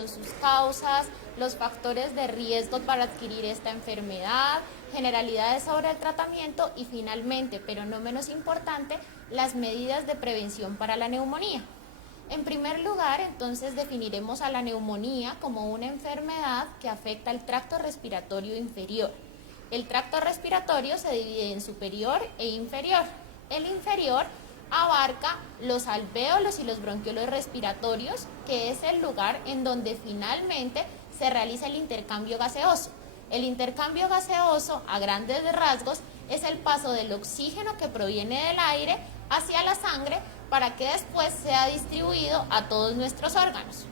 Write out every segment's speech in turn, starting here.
sus causas, los factores de riesgo para adquirir esta enfermedad, generalidades sobre el tratamiento y finalmente, pero no menos importante, las medidas de prevención para la neumonía. En primer lugar, entonces definiremos a la neumonía como una enfermedad que afecta el tracto respiratorio inferior. El tracto respiratorio se divide en superior e inferior. El inferior abarca los alvéolos y los bronquiolos respiratorios, que es el lugar en donde finalmente se realiza el intercambio gaseoso. El intercambio gaseoso, a grandes rasgos, es el paso del oxígeno que proviene del aire hacia la sangre para que después sea distribuido a todos nuestros órganos.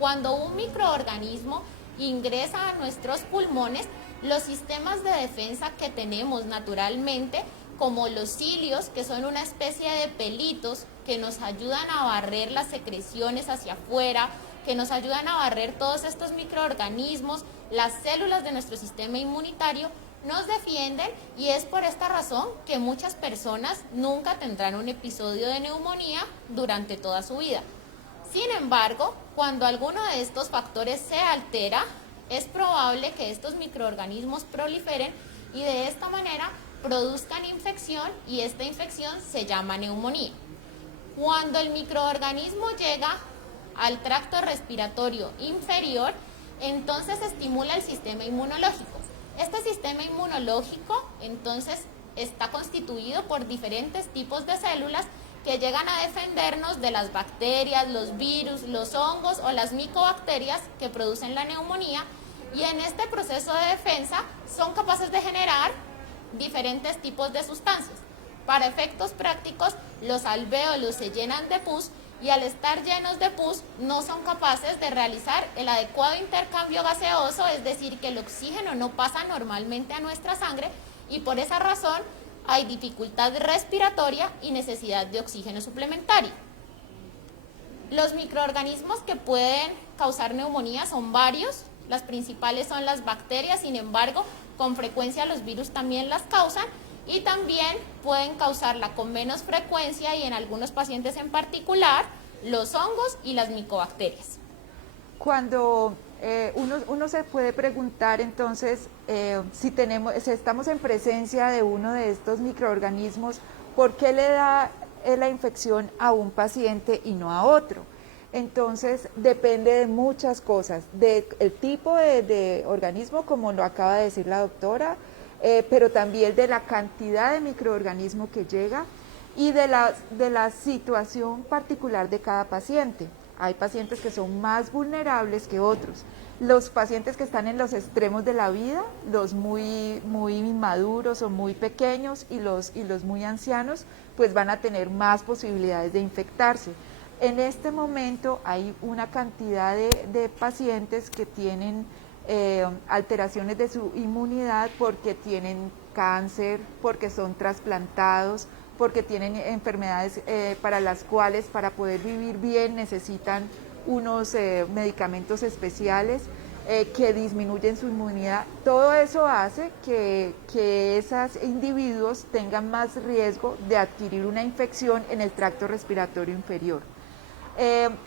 Cuando un microorganismo ingresa a nuestros pulmones, los sistemas de defensa que tenemos naturalmente, como los cilios, que son una especie de pelitos que nos ayudan a barrer las secreciones hacia afuera, que nos ayudan a barrer todos estos microorganismos, las células de nuestro sistema inmunitario, nos defienden y es por esta razón que muchas personas nunca tendrán un episodio de neumonía durante toda su vida. Sin embargo, cuando alguno de estos factores se altera, es probable que estos microorganismos proliferen y de esta manera produzcan infección y esta infección se llama neumonía. Cuando el microorganismo llega al tracto respiratorio inferior, entonces estimula el sistema inmunológico. Este sistema inmunológico entonces está constituido por diferentes tipos de células que llegan a defendernos de las bacterias, los virus, los hongos o las micobacterias que producen la neumonía, y en este proceso de defensa son capaces de generar diferentes tipos de sustancias. Para efectos prácticos, los alvéolos se llenan de pus y al estar llenos de pus no son capaces de realizar el adecuado intercambio gaseoso, es decir, que el oxígeno no pasa normalmente a nuestra sangre y por esa razón hay dificultad respiratoria y necesidad de oxígeno suplementario. Los microorganismos que pueden causar neumonía son varios. Las principales son las bacterias, sin embargo, con frecuencia los virus también las causan y también pueden causarla con menos frecuencia y en algunos pacientes en particular los hongos y las micobacterias. Cuando uno se puede preguntar entonces si estamos en presencia de uno de estos microorganismos, ¿por qué le da la infección a un paciente y no a otro? Entonces depende de muchas cosas, del tipo de organismo, como lo acaba de decir la doctora, pero también de la cantidad de microorganismo que llega y de la situación particular de cada paciente. Hay pacientes que son más vulnerables que otros. Los pacientes que están en los extremos de la vida, los muy inmaduros o muy pequeños y los muy ancianos, pues van a tener más posibilidades de infectarse. En este momento hay una cantidad de pacientes que tienen alteraciones de su inmunidad porque tienen cáncer, porque son trasplantados, porque tienen enfermedades para las cuales para poder vivir bien necesitan unos medicamentos especiales que disminuyen su inmunidad. Todo eso hace que esos individuos tengan más riesgo de adquirir una infección en el tracto respiratorio inferior.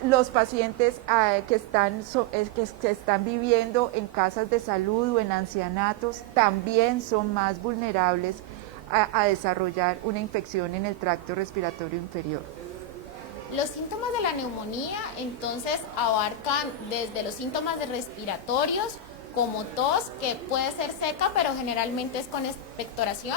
Los pacientes que están viviendo en casas de salud o en ancianatos también son más vulnerables a desarrollar una infección en el tracto respiratorio inferior. Los síntomas de la neumonía entonces abarcan desde los síntomas respiratorios como tos, que puede ser seca pero generalmente es con expectoración.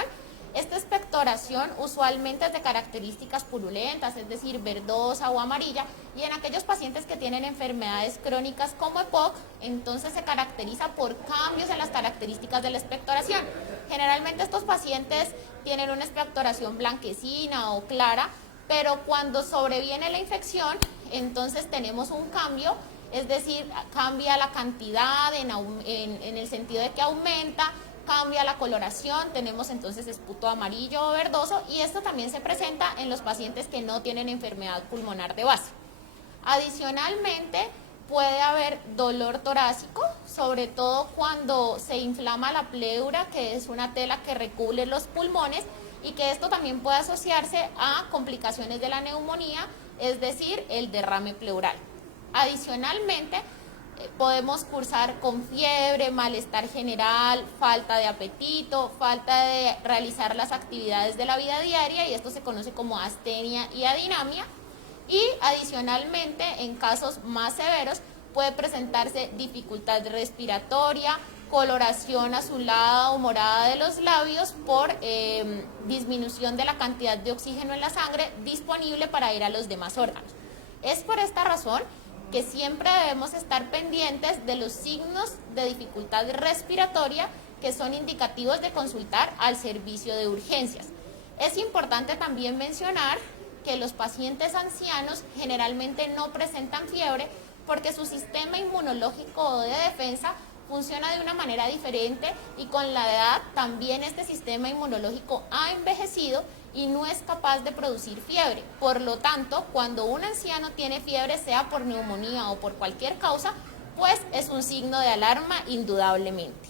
Esta expectoración usualmente es de características purulentas, es decir, verdosa o amarilla, y en aquellos pacientes que tienen enfermedades crónicas como EPOC, entonces se caracteriza por cambios en las características de la expectoración. Generalmente estos pacientes tienen una expectoración blanquecina o clara, pero cuando sobreviene la infección, entonces tenemos un cambio, es decir, cambia la cantidad en el sentido de que aumenta, cambia la coloración, tenemos entonces esputo amarillo o verdoso y esto también se presenta en los pacientes que no tienen enfermedad pulmonar de base. Adicionalmente, puede haber dolor torácico, sobre todo cuando se inflama la pleura, que es una tela que recubre los pulmones, y que esto también puede asociarse a complicaciones de la neumonía, es decir, el derrame pleural. Adicionalmente, podemos cursar con fiebre, malestar general, falta de apetito, falta de realizar las actividades de la vida diaria, y esto se conoce como astenia y adinamia. Y adicionalmente, en casos más severos, puede presentarse dificultad respiratoria, coloración azulada o morada de los labios por disminución de la cantidad de oxígeno en la sangre disponible para ir a los demás órganos. Es por esta razón que siempre debemos estar pendientes de los signos de dificultad respiratoria que son indicativos de consultar al servicio de urgencias. Es importante también mencionar que los pacientes ancianos generalmente no presentan fiebre porque su sistema inmunológico o de defensa funciona de una manera diferente, y con la edad también este sistema inmunológico ha envejecido y no es capaz de producir fiebre. Por lo tanto, cuando un anciano tiene fiebre, sea por neumonía o por cualquier causa, pues es un signo de alarma indudablemente.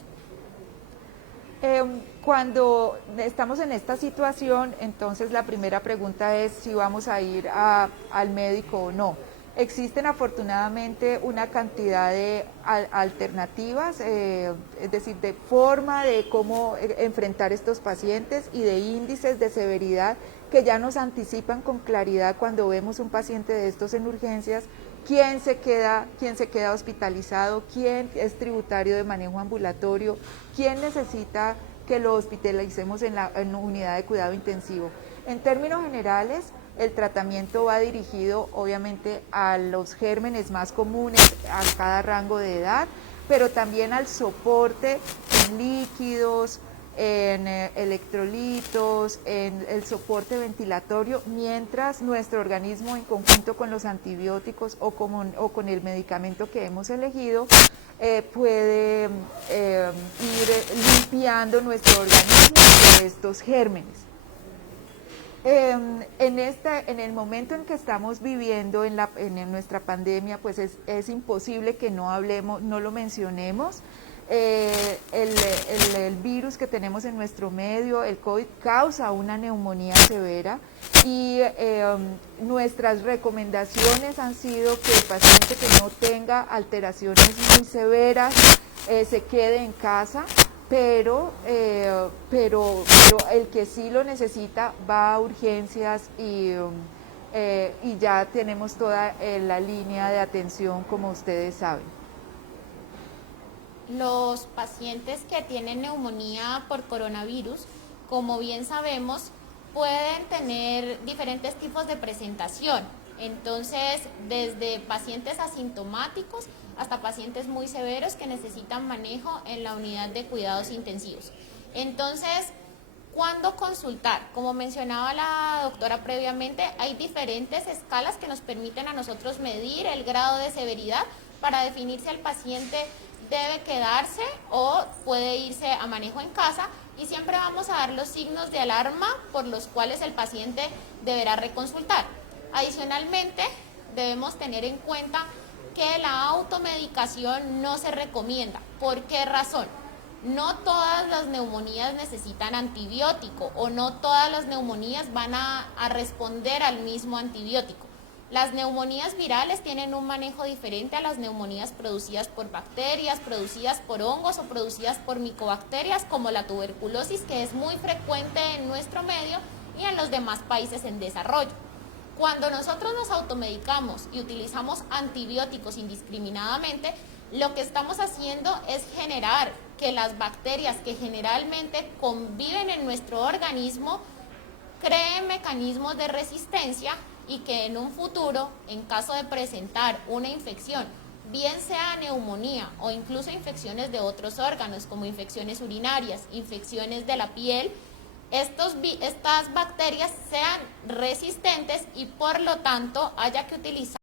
Cuando estamos en esta situación, entonces la primera pregunta es si vamos a ir al médico o no. Existen afortunadamente una cantidad de alternativas, es decir, de forma de cómo enfrentar estos pacientes y de índices de severidad que ya nos anticipan con claridad cuando vemos un paciente de estos en urgencias, quién se queda hospitalizado, quién es tributario de manejo ambulatorio, quién necesita que lo hospitalicemos en unidad de cuidado intensivo. En términos generales, el tratamiento va dirigido obviamente a los gérmenes más comunes a cada rango de edad, pero también al soporte en líquidos, en electrolitos, en el soporte ventilatorio, mientras nuestro organismo, en conjunto con los antibióticos o con el medicamento que hemos elegido, puede ir limpiando nuestro organismo de estos gérmenes. En el momento en que estamos viviendo en nuestra pandemia, pues es imposible que no lo mencionemos. El virus que tenemos en nuestro medio, el COVID, causa una neumonía severa, y nuestras recomendaciones han sido que el paciente que no tenga alteraciones muy severas se quede en casa, pero el que sí lo necesita va a urgencias, y ya tenemos toda la línea de atención, como ustedes saben. Los pacientes que tienen neumonía por coronavirus, como bien sabemos, pueden tener diferentes tipos de presentación. Entonces, desde pacientes asintomáticos hasta pacientes muy severos que necesitan manejo en la unidad de cuidados intensivos. Entonces, ¿cuándo consultar? Como mencionaba la doctora previamente, hay diferentes escalas que nos permiten a nosotros medir el grado de severidad para definir si el paciente debe quedarse o puede irse a manejo en casa, y siempre vamos a dar los signos de alarma por los cuales el paciente deberá reconsultar. Adicionalmente, debemos tener en cuenta que la automedicación no se recomienda. ¿Por qué razón? No todas las neumonías necesitan antibiótico, o no todas las neumonías van a responder al mismo antibiótico. Las neumonías virales tienen un manejo diferente a las neumonías producidas por bacterias, producidas por hongos o producidas por micobacterias, como la tuberculosis, que es muy frecuente en nuestro medio y en los demás países en desarrollo. Cuando nosotros nos automedicamos y utilizamos antibióticos indiscriminadamente, lo que estamos haciendo es generar que las bacterias que generalmente conviven en nuestro organismo creen mecanismos de resistencia, y que en un futuro, en caso de presentar una infección, bien sea neumonía o incluso infecciones de otros órganos como infecciones urinarias, infecciones de la piel, estas bacterias sean resistentes y por lo tanto haya que utilizar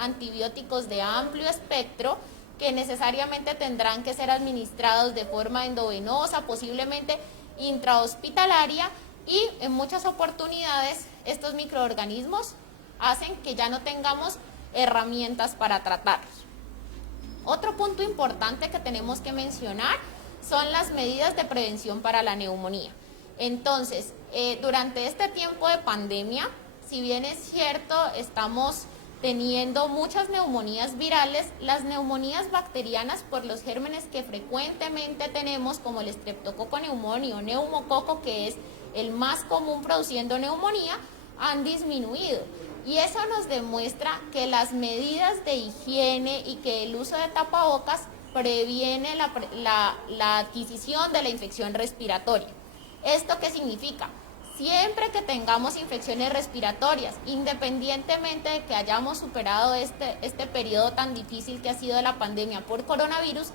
antibióticos de amplio espectro que necesariamente tendrán que ser administrados de forma endovenosa, posiblemente intrahospitalaria, y en muchas oportunidades estos microorganismos hacen que ya no tengamos herramientas para tratarlos. Otro punto importante que tenemos que mencionar son las medidas de prevención para la neumonía. Entonces, durante este tiempo de pandemia, si bien es cierto, estamos teniendo muchas neumonías virales, las neumonías bacterianas por los gérmenes que frecuentemente tenemos, como el Streptococcus pneumoniae o neumococo, que es el más común produciendo neumonía, han disminuido. Y eso nos demuestra que las medidas de higiene y que el uso de tapabocas previene la adquisición de la infección respiratoria. ¿Esto qué significa? Siempre que tengamos infecciones respiratorias, independientemente de que hayamos superado este periodo tan difícil que ha sido la pandemia por coronavirus,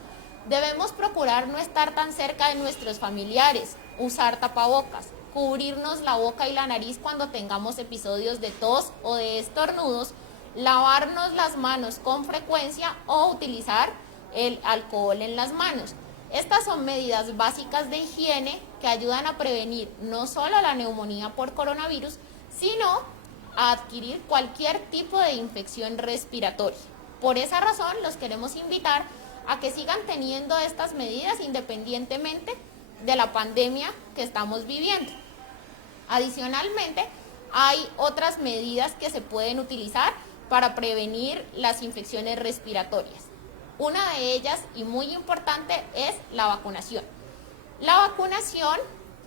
debemos procurar no estar tan cerca de nuestros familiares, usar tapabocas, cubrirnos la boca y la nariz cuando tengamos episodios de tos o de estornudos, lavarnos las manos con frecuencia o utilizar el alcohol en las manos. Estas son medidas básicas de higiene que ayudan a prevenir no solo la neumonía por coronavirus, sino a adquirir cualquier tipo de infección respiratoria. Por esa razón, los queremos invitar a que sigan teniendo estas medidas independientemente de la pandemia que estamos viviendo. Adicionalmente, hay otras medidas que se pueden utilizar para prevenir las infecciones respiratorias. Una de ellas, y muy importante, es la vacunación. La vacunación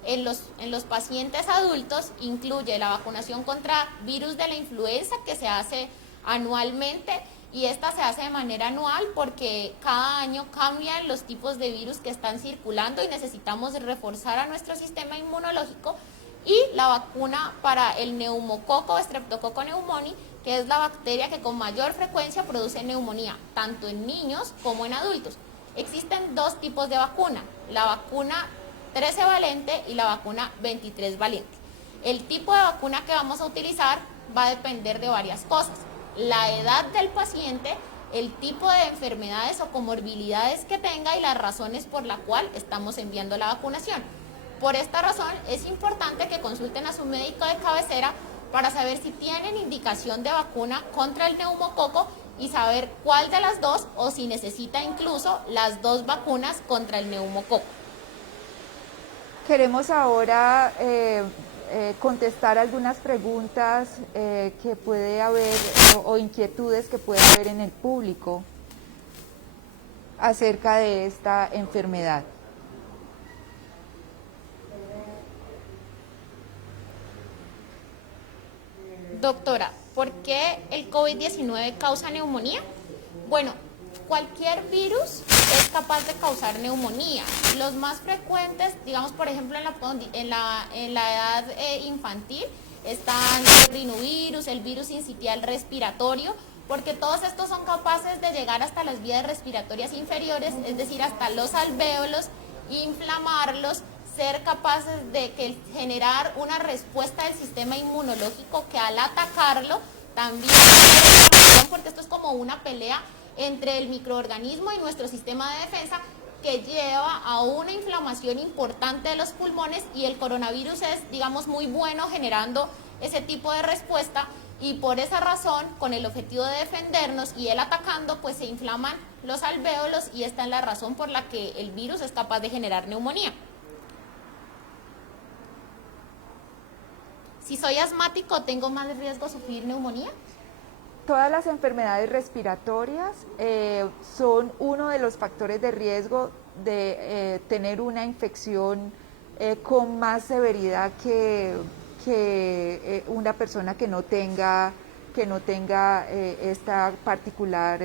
en los pacientes adultos incluye la vacunación contra virus de la influenza, que se hace anualmente, y esta se hace de manera anual porque cada año cambian los tipos de virus que están circulando y necesitamos reforzar a nuestro sistema inmunológico, y la vacuna para el neumococo, Streptococcus pneumoniae, que es la bacteria que con mayor frecuencia produce neumonía, tanto en niños como en adultos. Existen dos tipos de vacuna, la vacuna 13 valente y la vacuna 23 valente. El tipo de vacuna que vamos a utilizar va a depender de varias cosas: la edad del paciente, el tipo de enfermedades o comorbilidades que tenga y las razones por las cuales estamos enviando la vacunación. Por esta razón es importante que consulten a su médico de cabecera para saber si tienen indicación de vacuna contra el neumococo y saber cuál de las dos, o si necesita incluso las dos vacunas contra el neumococo. Queremos ahora contestar algunas preguntas que puede haber o inquietudes que puede haber en el público acerca de esta enfermedad. Doctora, ¿por qué el COVID-19 causa neumonía? Bueno, cualquier virus es capaz de causar neumonía. Los más frecuentes, digamos, por ejemplo, en la edad infantil, están el rinovirus, el virus sincitial respiratorio, porque todos estos son capaces de llegar hasta las vías respiratorias inferiores, es decir, hasta los alvéolos, inflamarlos, ser capaces de generar una respuesta del sistema inmunológico que al atacarlo también genera inflamación, porque esto es como una pelea entre el microorganismo y nuestro sistema de defensa, que lleva a una inflamación importante de los pulmones, y el coronavirus es, digamos, muy bueno generando ese tipo de respuesta, y por esa razón, con el objetivo de defendernos y él atacando, pues se inflaman los alvéolos, y esta es la razón por la que el virus es capaz de generar neumonía. Si soy asmático, ¿tengo más riesgo de sufrir neumonía? Todas las enfermedades respiratorias son uno de los factores de riesgo de tener una infección con más severidad que una persona que no tenga esta particular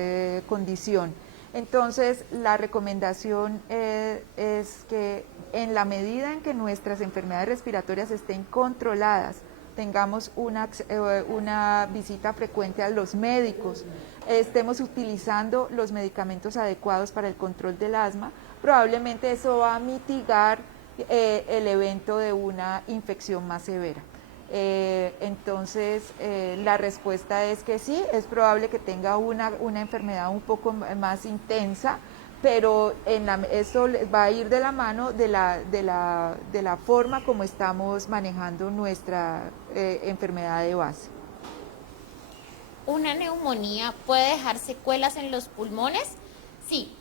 condición. Entonces, la recomendación es que en la medida en que nuestras enfermedades respiratorias estén controladas, tengamos una visita frecuente a los médicos, estemos utilizando los medicamentos adecuados para el control del asma, probablemente eso va a mitigar el evento de una infección más severa. Entonces, la respuesta es que sí, es probable que tenga una enfermedad un poco más intensa, pero eso va a ir de la mano de la forma como estamos manejando nuestra enfermedad de base. ¿Una neumonía puede dejar secuelas en los pulmones? Sí,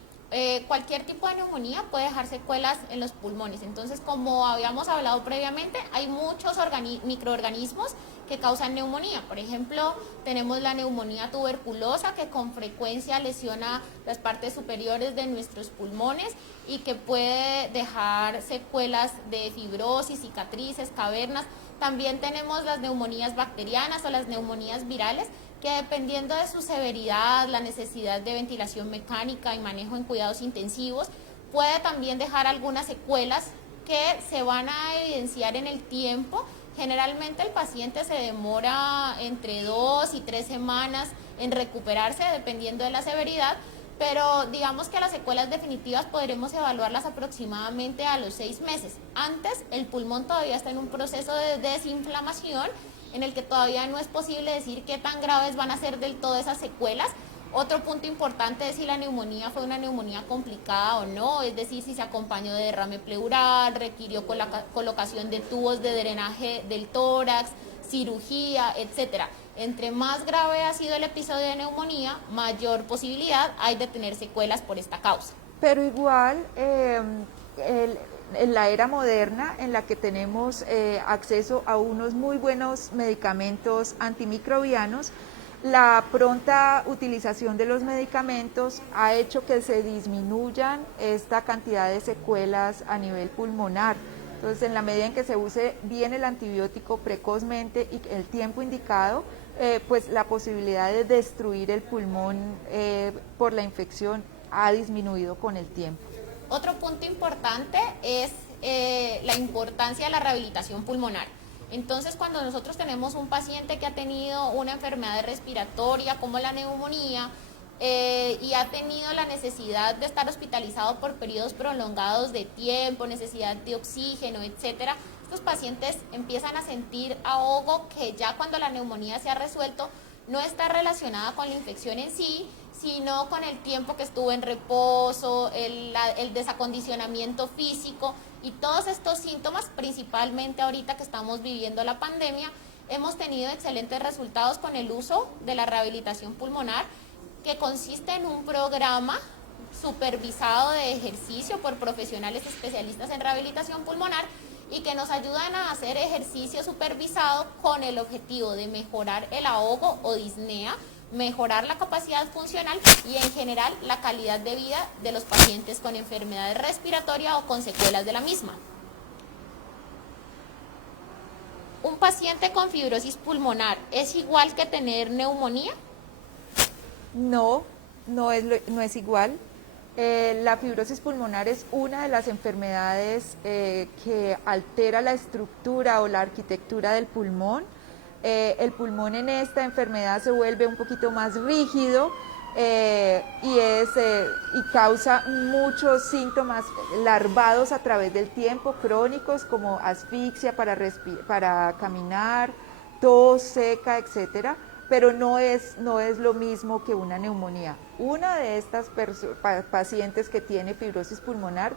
cualquier tipo de neumonía puede dejar secuelas en los pulmones. Entonces, como habíamos hablado previamente, hay muchos microorganismos que causan neumonía. Por ejemplo, tenemos la neumonía tuberculosa, que con frecuencia lesiona las partes superiores de nuestros pulmones y que puede dejar secuelas de fibrosis, cicatrices, cavernas. También tenemos las neumonías bacterianas o las neumonías virales, que dependiendo de su severidad, la necesidad de ventilación mecánica y manejo en cuidados intensivos, puede también dejar algunas secuelas que se van a evidenciar en el tiempo. Generalmente el paciente se demora entre 2 y 3 semanas en recuperarse, dependiendo de la severidad, pero digamos que las secuelas definitivas podremos evaluarlas aproximadamente a los 6 meses. Antes, el pulmón todavía está en un proceso de desinflamación, en el que todavía no es posible decir qué tan graves van a ser del todo esas secuelas. Otro punto importante es si la neumonía fue una neumonía complicada o no, es decir, si se acompañó de derrame pleural, requirió colocación de tubos de drenaje del tórax, cirugía, etcétera. Entre más grave ha sido el episodio de neumonía, mayor posibilidad hay de tener secuelas por esta causa. Pero igual, en la era moderna, en la que tenemos acceso a unos muy buenos medicamentos antimicrobianos, la pronta utilización de los medicamentos ha hecho que se disminuyan esta cantidad de secuelas a nivel pulmonar. Entonces, en la medida en que se use bien el antibiótico precozmente y el tiempo indicado, pues la posibilidad de destruir el pulmón por la infección ha disminuido con el tiempo. Otro punto importante es la importancia de la rehabilitación pulmonar. Entonces, cuando nosotros tenemos un paciente que ha tenido una enfermedad respiratoria como la neumonía y ha tenido la necesidad de estar hospitalizado por periodos prolongados de tiempo, necesidad de oxígeno, etcétera, estos pacientes empiezan a sentir ahogo que ya cuando la neumonía se ha resuelto no está relacionada con la infección en sí, sino con el tiempo que estuvo en reposo, el desacondicionamiento físico y todos estos síntomas, principalmente ahorita que estamos viviendo la pandemia. Hemos tenido excelentes resultados con el uso de la rehabilitación pulmonar, que consiste en un programa supervisado de ejercicio por profesionales especialistas en rehabilitación pulmonar y que nos ayudan a hacer ejercicio supervisado con el objetivo de mejorar el ahogo o disnea, mejorar la capacidad funcional y en general la calidad de vida de los pacientes con enfermedades respiratorias o con secuelas de la misma. ¿Un paciente con fibrosis pulmonar es igual que tener neumonía? No, no es igual. La fibrosis pulmonar es una de las enfermedades que altera la estructura o la arquitectura del pulmón. El pulmón en esta enfermedad se vuelve un poquito más rígido y causa muchos síntomas larvados a través del tiempo, crónicos, como asfixia para caminar, tos seca, etcétera. Pero no es lo mismo que una neumonía. Una de estas pacientes que tiene fibrosis pulmonar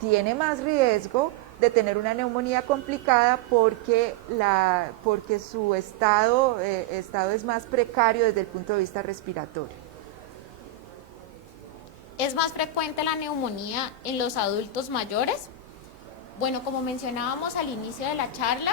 tiene más riesgo de tener una neumonía complicada porque su estado es más precario desde el punto de vista respiratorio. ¿Es más frecuente la neumonía en los adultos mayores? Bueno, como mencionábamos al inicio de la charla,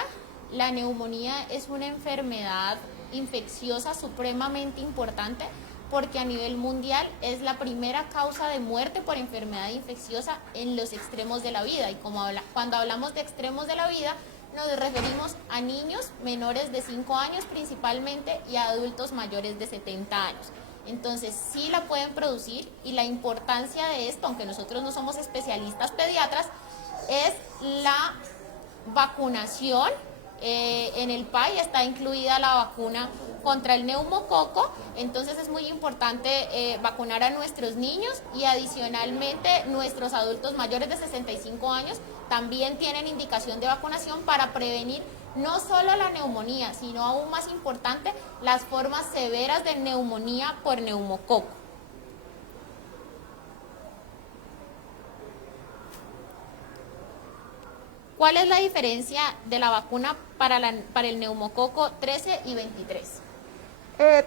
la neumonía es una enfermedad infecciosa supremamente importante porque a nivel mundial es la primera causa de muerte por enfermedad infecciosa en los extremos de la vida. Y cuando hablamos de extremos de la vida, nos referimos a niños menores de 5 años principalmente y a adultos mayores de 70 años. Entonces sí la pueden producir, y la importancia de esto, aunque nosotros no somos especialistas pediatras, es la vacunación. En el PAI está incluida la vacuna contra el neumococo, entonces es muy importante vacunar a nuestros niños, y adicionalmente nuestros adultos mayores de 65 años también tienen indicación de vacunación para prevenir no solo la neumonía, sino aún más importante, las formas severas de neumonía por neumococo. ¿Cuál es la diferencia de la vacuna para el neumococo 13 y 23?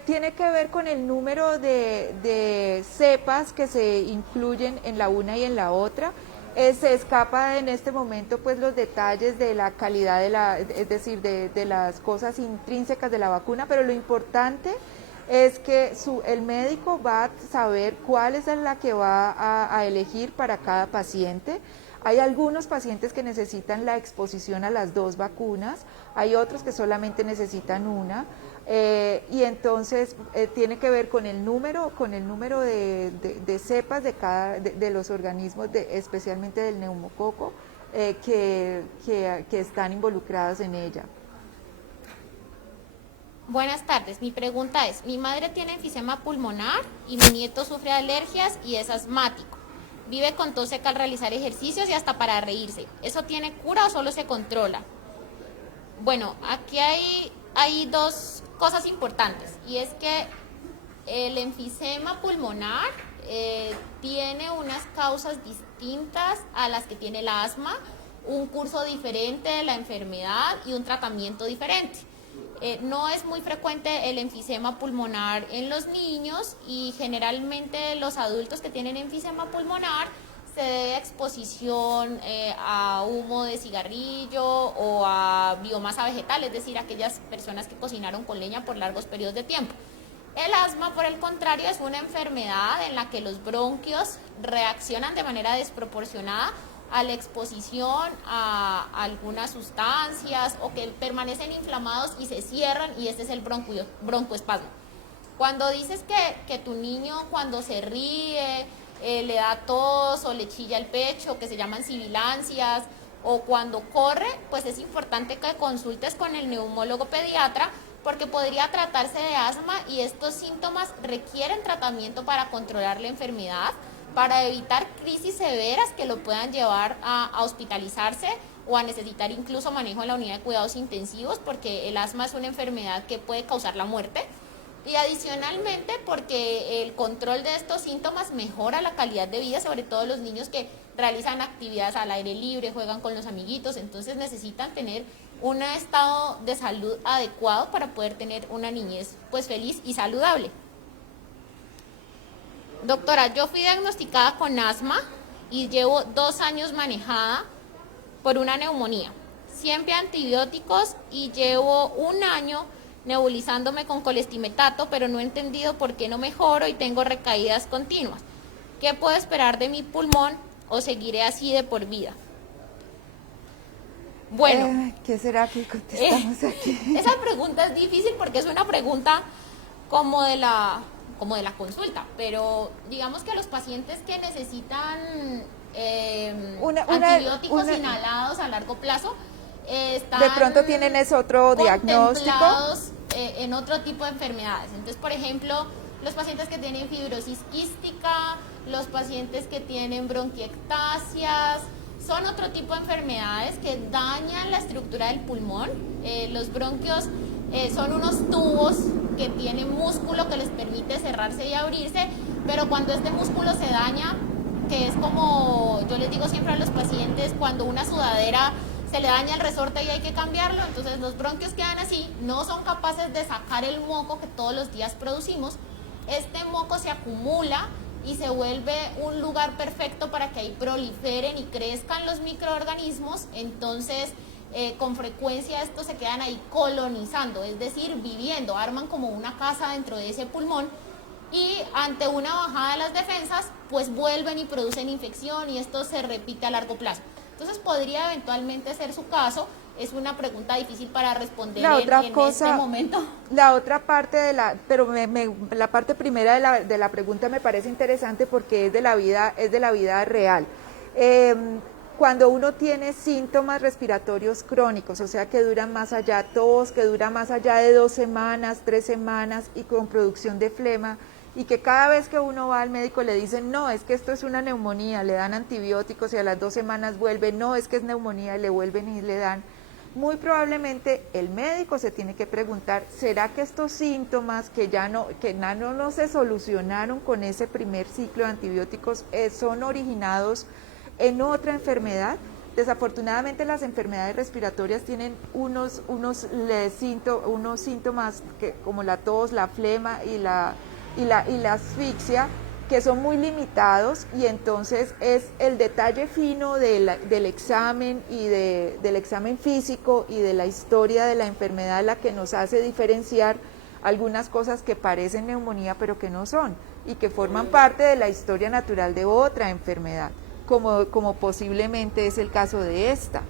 Tiene que ver con el número de cepas que se incluyen en la una y en la otra. se escapa en este momento pues los detalles de la calidad es decir, de las cosas intrínsecas de la vacuna, pero lo importante es que el médico va a saber cuál es la que va a elegir para cada paciente. Hay algunos pacientes que necesitan la exposición a las 2 vacunas, hay otros que solamente necesitan una, y entonces tiene que ver con el número de cepas de los organismos, especialmente del neumococo, que están involucrados en ella. Buenas tardes, mi pregunta es, mi madre tiene enfisema pulmonar y mi nieto sufre alergias y es asmático. Vive con tos seca al realizar ejercicios y hasta para reírse. ¿Eso tiene cura o solo se controla? Bueno, aquí hay dos cosas importantes, y es que el enfisema pulmonar tiene unas causas distintas a las que tiene el asma, un curso diferente de la enfermedad y un tratamiento diferente. No es muy frecuente el enfisema pulmonar en los niños, y generalmente los adultos que tienen enfisema pulmonar se debe a exposición a humo de cigarrillo o a biomasa vegetal, es decir, aquellas personas que cocinaron con leña por largos periodos de tiempo. El asma, por el contrario, es una enfermedad en la que los bronquios reaccionan de manera desproporcionada a la exposición a algunas sustancias, o que permanecen inflamados y se cierran, y este es el broncoespasmo. Cuando dices que tu niño cuando se ríe le da tos o le chilla el pecho, que se llaman sibilancias, o cuando corre, pues es importante que consultes con el neumólogo pediatra, porque podría tratarse de asma y estos síntomas requieren tratamiento para controlar la enfermedad, para evitar crisis severas que lo puedan llevar a hospitalizarse o a necesitar incluso manejo en la unidad de cuidados intensivos, porque el asma es una enfermedad que puede causar la muerte. Y adicionalmente porque el control de estos síntomas mejora la calidad de vida, sobre todo los niños que realizan actividades al aire libre, juegan con los amiguitos, entonces necesitan tener un estado de salud adecuado para poder tener una niñez pues feliz y saludable. Doctora, yo fui diagnosticada con asma y llevo 2 años manejada por una neumonía, siempre antibióticos, y llevo 1 año nebulizándome con colistimetato, pero no he entendido por qué no mejoro y tengo recaídas continuas. ¿Qué puedo esperar de mi pulmón o seguiré así de por vida? Bueno, ¿qué será que contestamos aquí? Esa pregunta es difícil porque es una pregunta como de la consulta, pero digamos que los pacientes que necesitan antibióticos inhalados a largo plazo están de pronto tienen otro diagnóstico en otro tipo de enfermedades. Entonces, por ejemplo, los pacientes que tienen fibrosis quística, los pacientes que tienen bronquiectasias, son otro tipo de enfermedades que dañan la estructura del pulmón. Los bronquios son unos tubos que tienen músculo que les permite cerrarse y abrirse, pero cuando este músculo se daña, que es como yo les digo siempre a los pacientes, cuando una sudadera se le daña el resorte y hay que cambiarlo, entonces los bronquios quedan así, no son capaces de sacar el moco que todos los días producimos. Este moco se acumula y se vuelve un lugar perfecto para que ahí proliferen y crezcan los microorganismos. Entonces con frecuencia estos se quedan ahí colonizando, es decir, viviendo, arman como una casa dentro de ese pulmón, y ante una bajada de las defensas pues vuelven y producen infección, y esto se repite a largo plazo. Entonces podría eventualmente ser su caso. Es una pregunta difícil para responder en este momento. La otra parte la parte primera de la pregunta me parece interesante porque es de la vida real. Cuando uno tiene síntomas respiratorios crónicos, o sea que duran más allá, tos que dura más allá de 2 semanas, 3 semanas, y con producción de flema, y que cada vez que uno va al médico le dicen, no, es que esto es una neumonía, le dan antibióticos y a las 2 semanas vuelve, no, es que es neumonía, y le vuelven y le dan. Muy probablemente el médico se tiene que preguntar, ¿será que estos síntomas que no se solucionaron con ese primer ciclo de antibióticos son originados en otra enfermedad? Desafortunadamente las enfermedades respiratorias tienen unos síntomas como la tos, la flema y la asfixia, que son muy limitados, y entonces es el detalle fino del examen y del examen físico y de la historia de la enfermedad la que nos hace diferenciar algunas cosas que parecen neumonía pero que no son y que forman parte de la historia natural de otra enfermedad, como posiblemente es el caso de esta.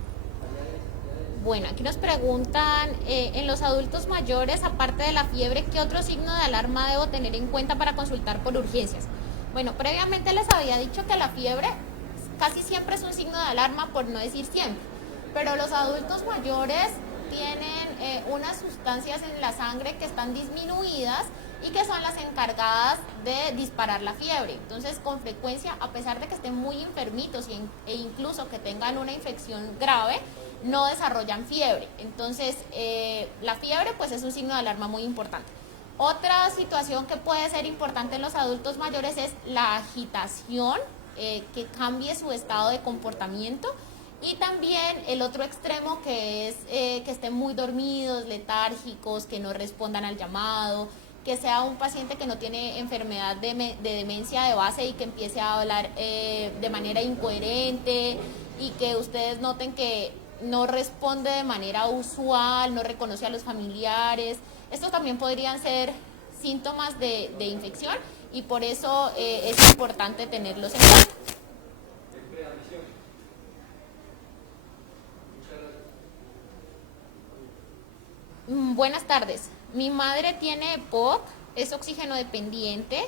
Bueno, aquí nos preguntan, en los adultos mayores, aparte de la fiebre, ¿qué otro signo de alarma debo tener en cuenta para consultar por urgencias? Bueno, previamente les había dicho que la fiebre casi siempre es un signo de alarma, por no decir siempre, pero los adultos mayores tienen unas sustancias en la sangre que están disminuidas y que son las encargadas de disparar la fiebre. Entonces, con frecuencia, a pesar de que estén muy enfermitos e incluso que tengan una infección grave, no desarrollan fiebre. Entonces, la fiebre pues es un signo de alarma muy importante. Otra situación que puede ser importante en los adultos mayores es la agitación, que cambie su estado de comportamiento, y también el otro extremo, que es que estén muy dormidos, letárgicos, que no respondan al llamado, que sea un paciente que no tiene enfermedad de demencia de base y que empiece a hablar de manera incoherente, y que ustedes noten que no responde de manera usual, no reconoce a los familiares. Estos también podrían ser síntomas de infección, y por eso es importante tenerlos en cuenta. Buenas tardes. Mi madre tiene EPOC, es oxígeno dependiente,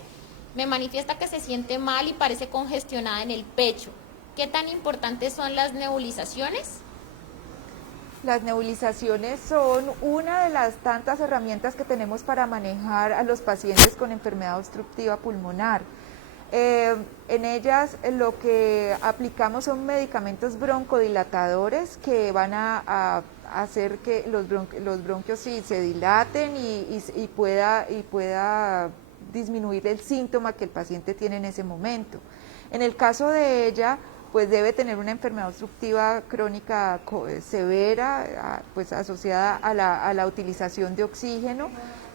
me manifiesta que se siente mal y parece congestionada en el pecho. ¿Qué tan importantes son las nebulizaciones? Las nebulizaciones son una de las tantas herramientas que tenemos para manejar a los pacientes con enfermedad obstructiva pulmonar. En ellas lo que aplicamos son medicamentos broncodilatadores que van a hacer que los bronquios se dilaten y pueda disminuir el síntoma que el paciente tiene en ese momento. En el caso de ella, pues debe tener una enfermedad obstructiva crónica severa, pues asociada a la utilización de oxígeno,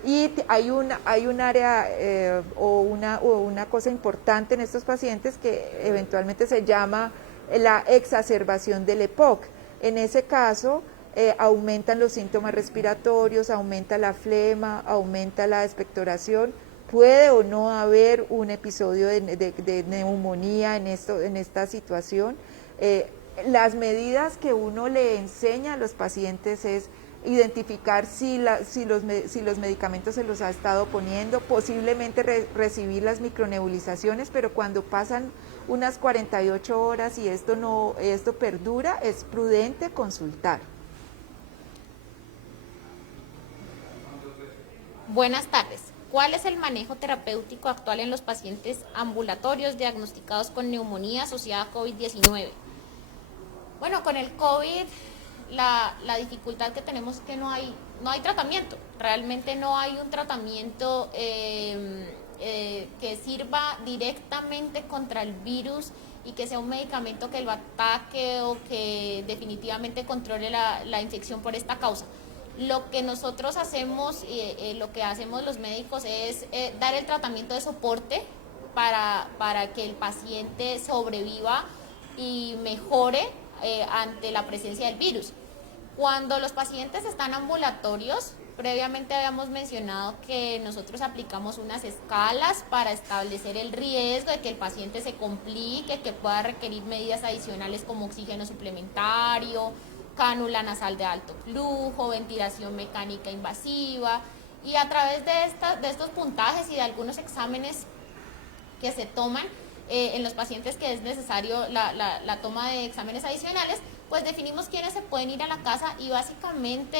y hay un área o una cosa importante en estos pacientes que eventualmente se llama la exacerbación del EPOC. En ese caso aumentan los síntomas respiratorios, aumenta la flema, aumenta la expectoración. Puede o no haber un episodio de neumonía en esta situación. Las medidas que uno le enseña a los pacientes es identificar si los medicamentos se los ha estado poniendo, posiblemente recibir las micronebulizaciones, pero cuando pasan unas 48 horas y esto perdura, es prudente consultar. Buenas tardes. ¿Cuál es el manejo terapéutico actual en los pacientes ambulatorios diagnosticados con neumonía asociada a COVID-19? Bueno, con el COVID la dificultad que tenemos es que no hay tratamiento. Realmente no hay un tratamiento que sirva directamente contra el virus y que sea un medicamento que lo ataque o que definitivamente controle la infección por esta causa. Lo que nosotros hacemos, lo que hacemos los médicos es dar el tratamiento de soporte para que el paciente sobreviva y mejore ante la presencia del virus. Cuando los pacientes están ambulatorios, previamente habíamos mencionado que nosotros aplicamos unas escalas para establecer el riesgo de que el paciente se complique, que pueda requerir medidas adicionales como oxígeno suplementario, cánula nasal de alto flujo, ventilación mecánica invasiva, y a través de estos puntajes y de algunos exámenes que se toman en los pacientes que es necesario la toma de exámenes adicionales, pues definimos quiénes se pueden ir a la casa, y básicamente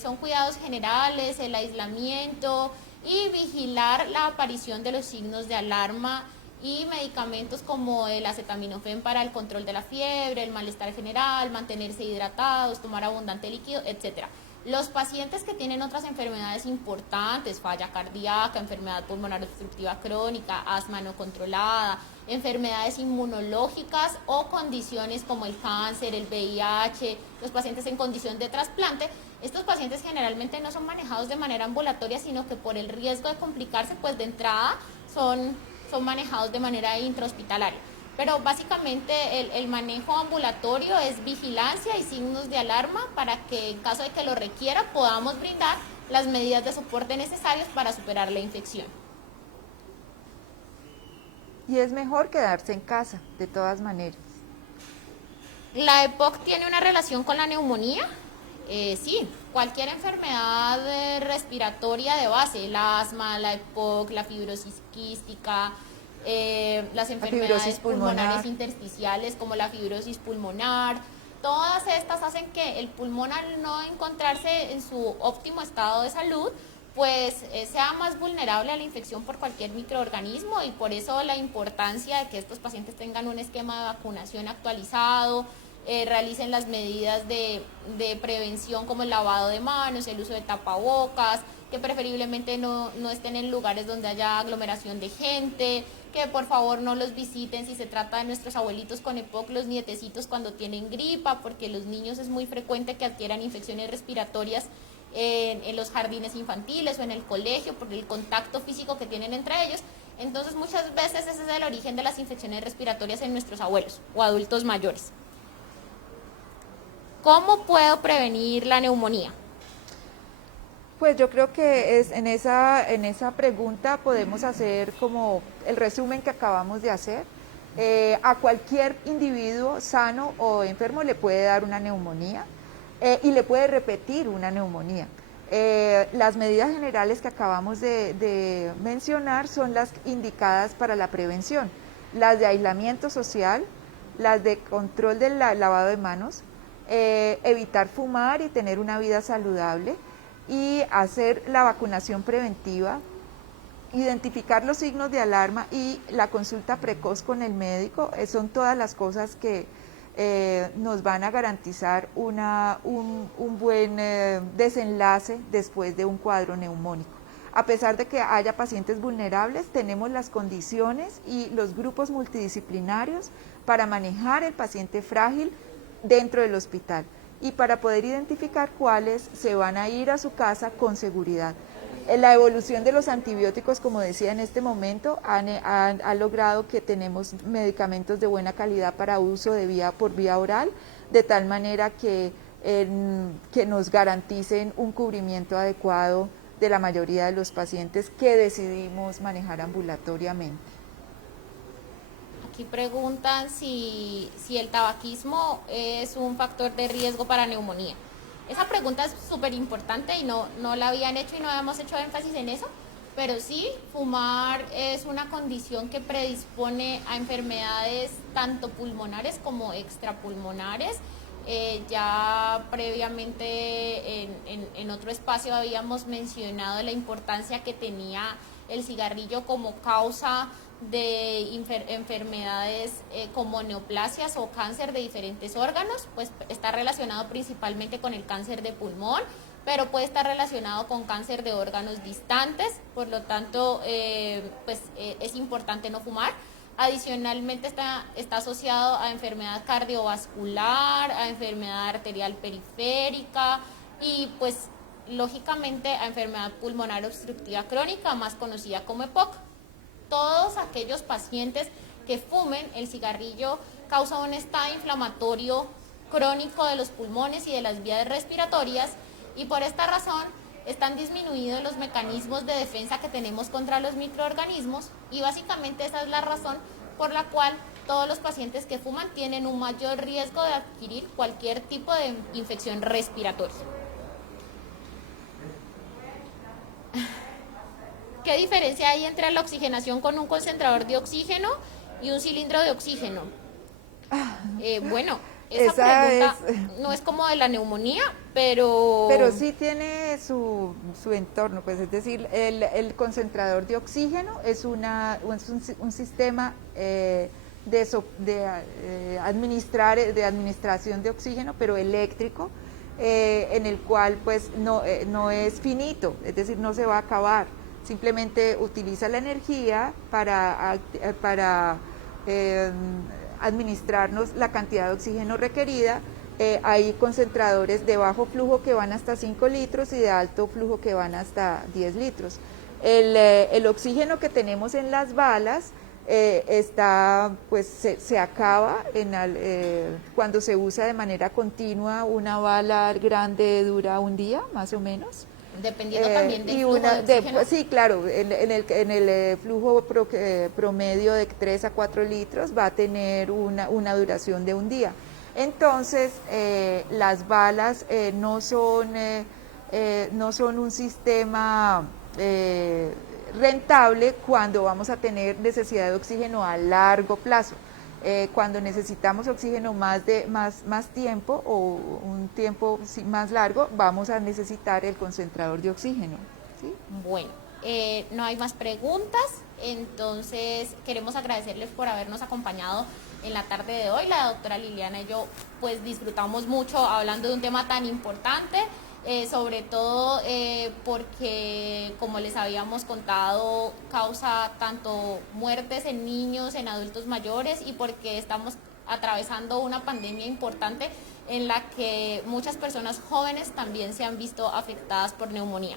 son cuidados generales, el aislamiento y vigilar la aparición de los signos de alarma, y medicamentos como el acetaminofén para el control de la fiebre, el malestar general, mantenerse hidratados, tomar abundante líquido, etcétera. Los pacientes que tienen otras enfermedades importantes, falla cardíaca, enfermedad pulmonar obstructiva crónica, asma no controlada, enfermedades inmunológicas o condiciones como el cáncer, el VIH, los pacientes en condición de trasplante, estos pacientes generalmente no son manejados de manera ambulatoria, sino que por el riesgo de complicarse, pues de entrada son son manejados de manera intrahospitalaria. Pero básicamente el manejo ambulatorio es vigilancia y signos de alarma para que en caso de que lo requiera podamos brindar las medidas de soporte necesarias para superar la infección. Y es mejor quedarse en casa, de todas maneras. ¿La EPOC tiene una relación con la neumonía? Sí, cualquier enfermedad respiratoria de base, el asma, la EPOC, la fibrosis quística, las enfermedades pulmonares intersticiales como la fibrosis pulmonar, todas estas hacen que el pulmón, al no encontrarse en su óptimo estado de salud, pues sea más vulnerable a la infección por cualquier microorganismo, y por eso la importancia de que estos pacientes tengan un esquema de vacunación actualizado, realicen las medidas de prevención como el lavado de manos, el uso de tapabocas, que preferiblemente no estén en lugares donde haya aglomeración de gente, que por favor no los visiten si se trata de nuestros abuelitos con EPOC, los nietecitos cuando tienen gripa, porque los niños es muy frecuente que adquieran infecciones respiratorias en los jardines infantiles o en el colegio por el contacto físico que tienen entre ellos. Entonces muchas veces ese es el origen de las infecciones respiratorias en nuestros abuelos o adultos mayores. ¿Cómo puedo prevenir la neumonía? Pues yo creo que en esa pregunta podemos hacer como el resumen que acabamos de hacer. A cualquier individuo sano o enfermo le puede dar una neumonía y le puede repetir una neumonía. Las medidas generales que acabamos de mencionar son las indicadas para la prevención, las de aislamiento social, las de control del lavado de manos, evitar fumar y tener una vida saludable, y hacer la vacunación preventiva, identificar los signos de alarma y la consulta precoz con el médico. Son todas las cosas que nos van a garantizar un buen desenlace después de un cuadro neumónico. A pesar de que haya pacientes vulnerables, tenemos las condiciones y los grupos multidisciplinarios para manejar el paciente frágil dentro del hospital y para poder identificar cuáles se van a ir a su casa con seguridad. La evolución de los antibióticos, como decía en este momento, ha logrado que tenemos medicamentos de buena calidad para uso por vía oral, de tal manera que nos garanticen un cubrimiento adecuado de la mayoría de los pacientes que decidimos manejar ambulatoriamente. Aquí preguntan si el tabaquismo es un factor de riesgo para neumonía. Esa pregunta es súper importante y no la habían hecho y no habíamos hecho énfasis en eso, pero sí, fumar es una condición que predispone a enfermedades tanto pulmonares como extrapulmonares. Ya previamente en otro espacio habíamos mencionado la importancia que tenía el cigarrillo como causa de enfermedades como neoplasias o cáncer de diferentes órganos. Pues está relacionado principalmente con el cáncer de pulmón, pero puede estar relacionado con cáncer de órganos distantes, por lo tanto es importante no fumar. Adicionalmente está asociado a enfermedad cardiovascular, a enfermedad arterial periférica y pues lógicamente a enfermedad pulmonar obstructiva crónica, más conocida como EPOC. Todos aquellos pacientes que fumen el cigarrillo causa un estado inflamatorio crónico de los pulmones y de las vías respiratorias, y por esta razón están disminuidos los mecanismos de defensa que tenemos contra los microorganismos, y básicamente esa es la razón por la cual todos los pacientes que fuman tienen un mayor riesgo de adquirir cualquier tipo de infección respiratoria. ¿Qué diferencia hay entre la oxigenación con un concentrador de oxígeno y un cilindro de oxígeno? Bueno, esa pregunta no es como de la neumonía, pero sí tiene su entorno, pues es decir, el concentrador de oxígeno es un sistema de administración de oxígeno, pero eléctrico, en el cual pues no es finito, es decir, no se va a acabar. Simplemente utiliza la energía para administrarnos la cantidad de oxígeno requerida. Hay concentradores de bajo flujo que van hasta 5 litros y de alto flujo que van hasta 10 litros. El oxígeno que tenemos en las balas pues se acaba cuando se usa de manera continua. Una bala grande dura un día, más o menos. Dependiendo también del flujo de oxígeno. Sí, claro, en el flujo promedio de 3 a 4 litros va a tener una duración de un día. Entonces, las balas no son un sistema rentable cuando vamos a tener necesidad de oxígeno a largo plazo. Cuando necesitamos oxígeno más tiempo o un tiempo más largo, vamos a necesitar el concentrador de oxígeno. ¿Sí? Bueno, no hay más preguntas, entonces queremos agradecerles por habernos acompañado en la tarde de hoy. La doctora Liliana y yo pues disfrutamos mucho hablando de un tema tan importante. Sobre todo porque, como les habíamos contado, causa tanto muertes en niños, en adultos mayores, y porque estamos atravesando una pandemia importante en la que muchas personas jóvenes también se han visto afectadas por neumonía.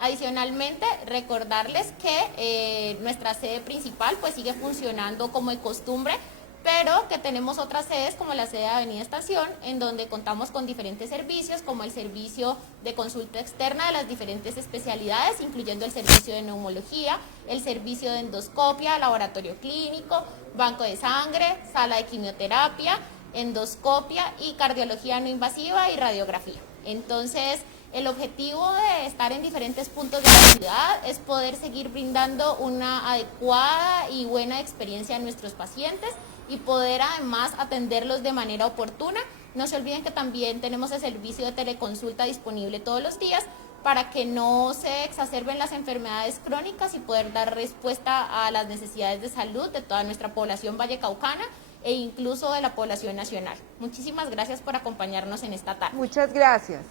Adicionalmente, recordarles que nuestra sede principal pues sigue funcionando como de costumbre, pero que tenemos otras sedes como la sede de Avenida Estación, en donde contamos con diferentes servicios, como el servicio de consulta externa de las diferentes especialidades, incluyendo el servicio de neumología, el servicio de endoscopia, laboratorio clínico, banco de sangre, sala de quimioterapia, endoscopia y cardiología no invasiva y radiografía. Entonces, el objetivo de estar en diferentes puntos de la ciudad es poder seguir brindando una adecuada y buena experiencia a nuestros pacientes y poder además atenderlos de manera oportuna. No se olviden que también tenemos el servicio de teleconsulta disponible todos los días para que no se exacerben las enfermedades crónicas y poder dar respuesta a las necesidades de salud de toda nuestra población vallecaucana e incluso de la población nacional. Muchísimas gracias por acompañarnos en esta tarde. Muchas gracias.